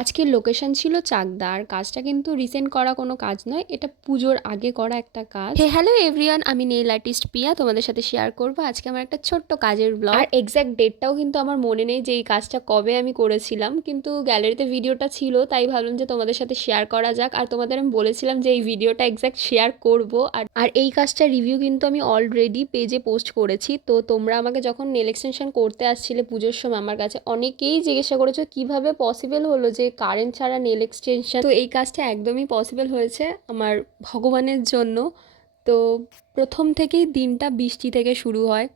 আজকের লোকেশন ছিল চাকদা। আর কাজটা কিন্তু রিসেন্ট করা কোনো কাজ নয়, এটা পুজোর আগে করা একটা কাজ। হ্যালো এভরিওয়ান, আমি নেইল আর্টিস্ট পিয়া তোমাদের সাথে শেয়ার করবো আজকে আমার একটা ছোট্ট কাজের ব্লগ। আর এক্স্যাক্ট ডেটটাও কিন্তু আমার মনে নেই যে এই কাজটা কবে আমি করেছিলাম, কিন্তু গ্যালারিতে ভিডিওটা ছিল তাই ভাবলাম যে তোমাদের সাথে শেয়ার করা যাক। আর তোমাদের আমি বলেছিলাম যে এই ভিডিওটা এক্স্যাক্ট শেয়ার করব। আর এই কাজটার রিভিউ কিন্তু আমি অলরেডি পেজে পোস্ট করেছি। তো তোমরা আমাকে যখন নেল এক্সটেনশন করতে আসছিলে পুজোর সময় আমার কাছে অনেকেই জিজ্ঞাসা করেছো কিভাবে পসিবল হলো যে কারেন্ট ছাড়া নেল এক্সটেনশন। তো এই কাজটা একদমই পসিবল হয়েছে আমার ভগবানের জন্য। তো প্রথম থেকেই দিনটা বৃষ্টি থেকে শুরু হয়,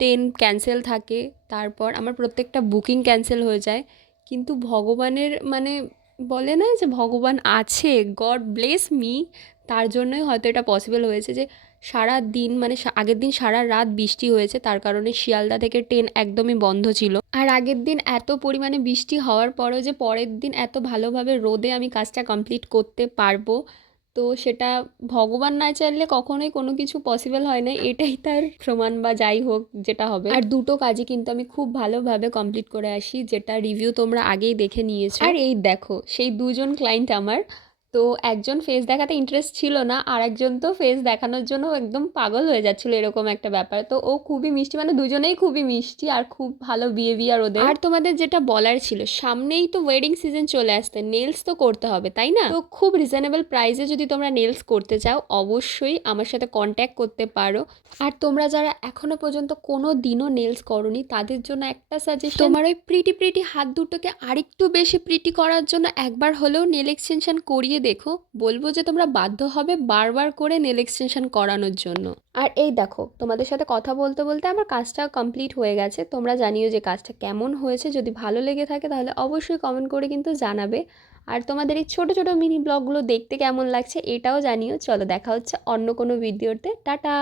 ট্রেন ক্যান্সেল থাকে, তারপর আমার প্রত্যেকটা বুকিং ক্যান্সেল হয়ে যায়। কিন্তু ভগবানের মানে বলে না যে ভগবান আছে, গড ব্লেস মি, তার জন্যই হয়তো এটা পসিবল হয়েছে যে সারা দিন মানে আগের দিন সারা রাত বৃষ্টি হয়েছে, তার কারণে শিয়ালদা থেকে ট্রেন একদমই বন্ধ ছিল। আর আগের দিন এত পরিমাণে বৃষ্টি হওয়ার পরেও যে পরের দিন এত ভালোভাবে রোদে আমি কাজটা কমপ্লিট করতে পারবো, তো সেটা ভগবান না চাইলে কখনোই কোনো কিছু পসিবল হয় না, এটাই তার প্রমাণ বা যাই হোক যেটা হবে। আর দুটো কাজই কিন্তু আমি খুব ভালোভাবে কমপ্লিট করে আসি, যেটা রিভিউ তোমরা আগেই দেখে নিয়েছো। আর এই দেখো সেই দুজন ক্লায়েন্ট আমার, তো একজন ফেস দেখাতে ইন্টারেস্ট ছিল না, আর একজন তো ফেস দেখানোর জন্য একদম পাগল হয়ে যাচ্ছিল, এরকম একটা ব্যাপার। তো ও খুবই মিষ্টি, মানে দুজনেই খুবই মিষ্টি আর খুব ভালো বিহেভিয়ার ওদের। আর তোমাদের যেটা বলার ছিল, সামনেই তো ওয়েডিং সিজন চলে আসতে, নেলস তো করতে হবে তাই না? তো খুব রিজনেবল প্রাইসে যদি তোমরা নেলস করতে চাও অবশ্যই আমার সাথে কন্ট্যাক্ট করতে পারো। আর তোমরা যারা এখনো পর্যন্ত কোনো দিনও নেলস করোনি তাদের জন্য একটা সাজেশন, তোমার ওই প্রিটি প্রিটি হাত দুটোকে আরেকটু বেশি প্রিটি করার জন্য একবার হলেও নেল এক্সটেনশন করিয়ে দেখো, বলবো যে তোমরা বাধ্য হবে বারবার করে নেল এক্সটেনশন করানোর জন্য। আর এই দেখো তোমাদের সাথে কথা বলতে বলতে আমার কাজটা কমপ্লিট হয়ে গেছে। তোমরা জানিও যে কাজটা কেমন হয়েছে, যদি ভালো লেগে থাকে তাহলে অবশ্যই কমেন্ট করে কিন্তু জানাবে। আর তোমাদের এই ছোটো ছোটো মিনি ব্লগগুলো দেখতে কেমন লাগছে এটাও জানিও। চলো দেখা হচ্ছে অন্য কোনো ভিডিওতে, টাটা।